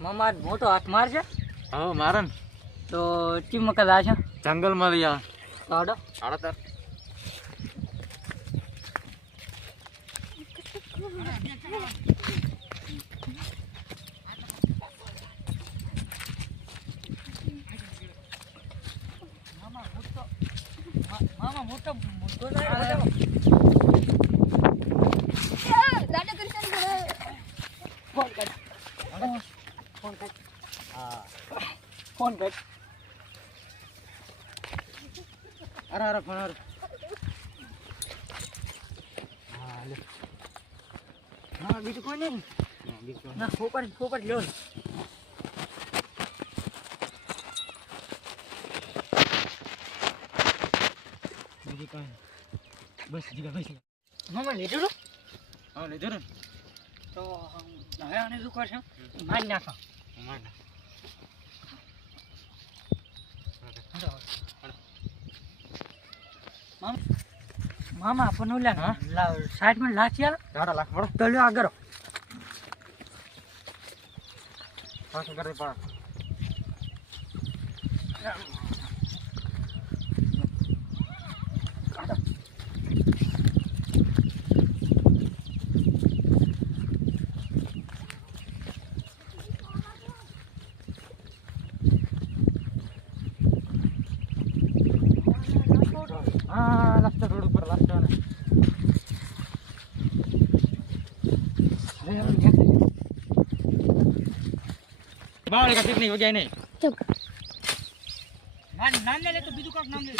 મામા મોટો હાથ મારશે હા મારે ને. તો ચીમકા દા છે. જંગલમાં રહ્યા આડો આડો તાર. મામા મોટો મોટો દાદા કૃષ્ણ ફોન કર ફોન કર હા ફોન કર અરે અરે ફોન અરે. હા બીજું કોઈ નહીં ના? ફોકટ ફોકટ લ્યો. બીજું કાંઈ બસ જીગા બસ. મામા લીધું હા લીધો ને. તો હવે આને શું કરશે? મારી નાખો. માર ના મામા આપણને ઓલા? સાઈડમાં લાચી આવે દાડા લાખ પડો તો લ્યો આગળ. પાછું કરી પા હા લાસ્ટ રોડ ઉપર લાસ્ટ ને બાવળી કા ટીકની વગાય નહીં. નામ લે તો બીજું કાક નામ લે.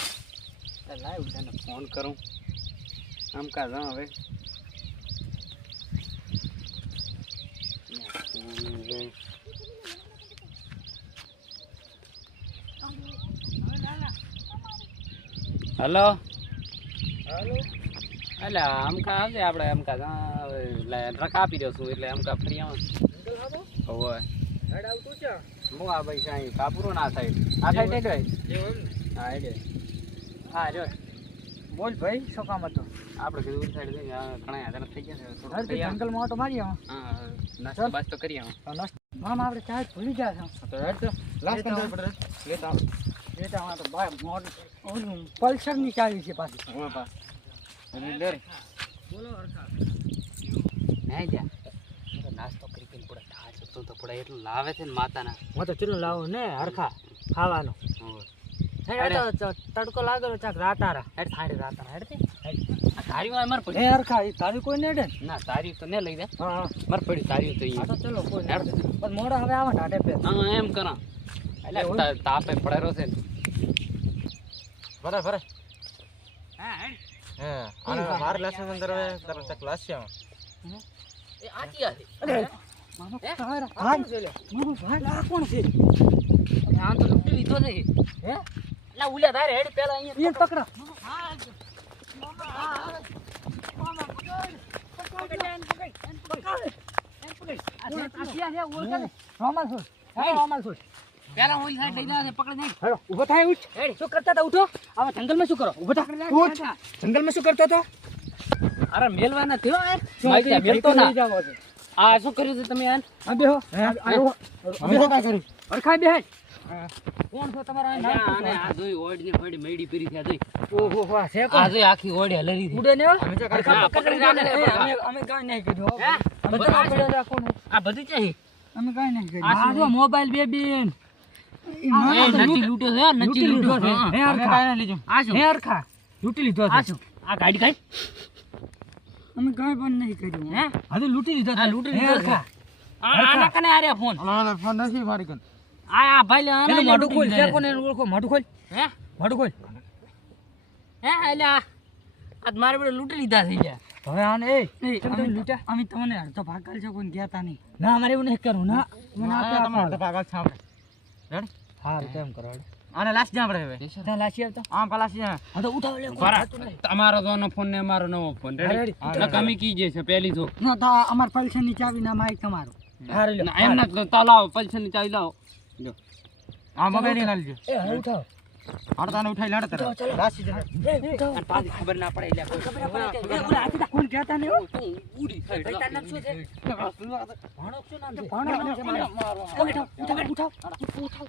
લાઈવ તને ફોન કરું. આમ કા જા હવે? હલો? હલો? એટલે આમકા આવજે આપણે આમકા રખા આપી દઉં એટલે આમકા ફરી આવો. હોય. હું આ ભાઈ કાંઈ કાપુરો ના થાય. આ સાઈડ હેડ હોય? હા હેડ હા જો બોલ ભાઈ શું કામ હતું? આપણે કીધું સાઈડ જઈને ઘણા હાજર થઈ ગયા છે થોડું આવો. મારી આવો. હા નાસ્તો બાસ્તો કરી આવો. મામા આપણે ચાય ભૂલી ગયા છે. તો હેડ તો. લાસ્ટ લેતા પડે લેતા આવો. તો બાય મોડ ઓલું પલ્સરની ચાવી છે પાછી. અને. નહીં જા. નાસ્તો કરી પૂરા. ઢાળ તું તો પૂરા એટલું લાવે છે ને માતાના. હું તો ચીલું લાવું ને હરખા ખાવાનું. તડકો લાગેલો ચાક રાતારા. હેડ થાળી રાતારા હેડ. તારી માં માર પડી. હરખા એ તારી કોઈ નેડે ના? તારી તો ને લઈ દે હા માર પડી તારી તો ઈ. તો ચલો કોઈ નેડે. પણ મોડા હવે આવા ટાટે પે. હા એમ કરા. એટલે તાપે પડેરો છે ને. ભરે ભરે. હા હેડ. હે આને માર લેસન અંદર હવે તારો ચક લાસ છે એ આતી આતી હે? તારા આ લ્યો? આ પેલા ઓલી સાઈડ લઈ જવા પકડ નહીં. હેલો ઊભો થાય ઉઠ. શું કરતા હતા? ઉઠો. આવા જંગલમાં શું કરો? ઊભો થા ઉઠ. જંગલમાં શું કરતો હતો? અરે મેલવાના થયો યાર. મેલતો ના. આ શું કર્યું છે તમે યાર આ બેહો. અમે તો કર્યું? અરખાઈ બેહાય. કોણ છો તમારા આને? આ જોઈ ઓડ ને પડી મેડી પરી થયા જોઈ. ઓહો હો છે આ જોઈ આખી ઓડ હલરી હતી ઉડે ને પકડી રાખે. અમે અમે- કાંઈ નહીં કર્યું હે? અમે બધા પડ્યા હતા કોણ આ બધી ચાહી અમે કાંઈ નહીં કીધું. આ આ જો મોબાઈલ બે બેન. નચી લૂટ્યો છે નચી લૂંટી લીધો લૂટ્યો છે. હે. અરખા ના હે અરખા લૂંટી લીધો છે. આ ગાડી કાઈ અમે કઈ પણ નહીં કર્યું હે? હા તો લૂંટી લીધો આ છે. લૂંટી હે લીધો છે. આના કને આર્યા ફોન. આના ફોન નથી મારી કન. આ આ ભાઈ લે આના મોઢું ખોલ છે કોને ઓળખો? મોઢું ખોલ. હે? મોઢું ખોલ. હે એટલે આ મારે બડે લૂંટી લીધા થઈ ગયા હવે આને એ તમે લૂટા અમે તમને અડધો ભાગ શકો ને ગયા તા નહીં. ના અમારે એવું નહીં કરવું. ના મને આપે આ આપો. તમારે તો પાગલ છે આપણે. હેડ કરો. આને લાસ જ્યાં આપણે હવે? ત્યાં લાસી આવતો આમ જ્યાં હા તો ઉઠાવ લે ખરા તમારો તો ફોન ને અમારો નવો ફોન રેડી ready. કમી કી જે છે પહેલી તો ના તો અમાર પલ્સરની ચાવી ના માઈક તમારું. હારું. એમ ના તો લાવો પૈસા ની ચાવી લાવો. જો આ મોબાઈલની લાવજો એ ઉઠાવ. હાડો તાને ઉઠાઈ લાડો તારે. રાસી જરા. અને પાછી ખબર ના પડે એટલે કોઈ ખબર ના પડે એ ઓલા હાથી કોણ કહેતા ને? ઉડી થઈ તાર નામ શું છે? ભાણો શું નામ છે? ભાણો છે મારું. ઉઠાવ, ઉઠાવ, ઉઠાવ. ઉઠાવ,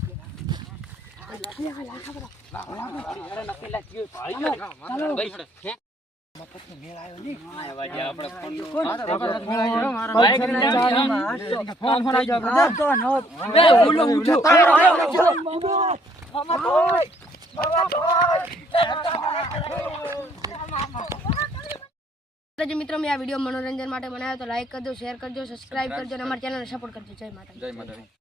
મિત્રો મેં આ વીડિયો મનોરંજન માટે બનાવ્યો, તો લાઈક કરજો શેર કરજો સબસ્ક્રાઇબ કરજો, અને અમારી ચેનલને સપોર્ટ કરજો. જય માતા જય માતાજી.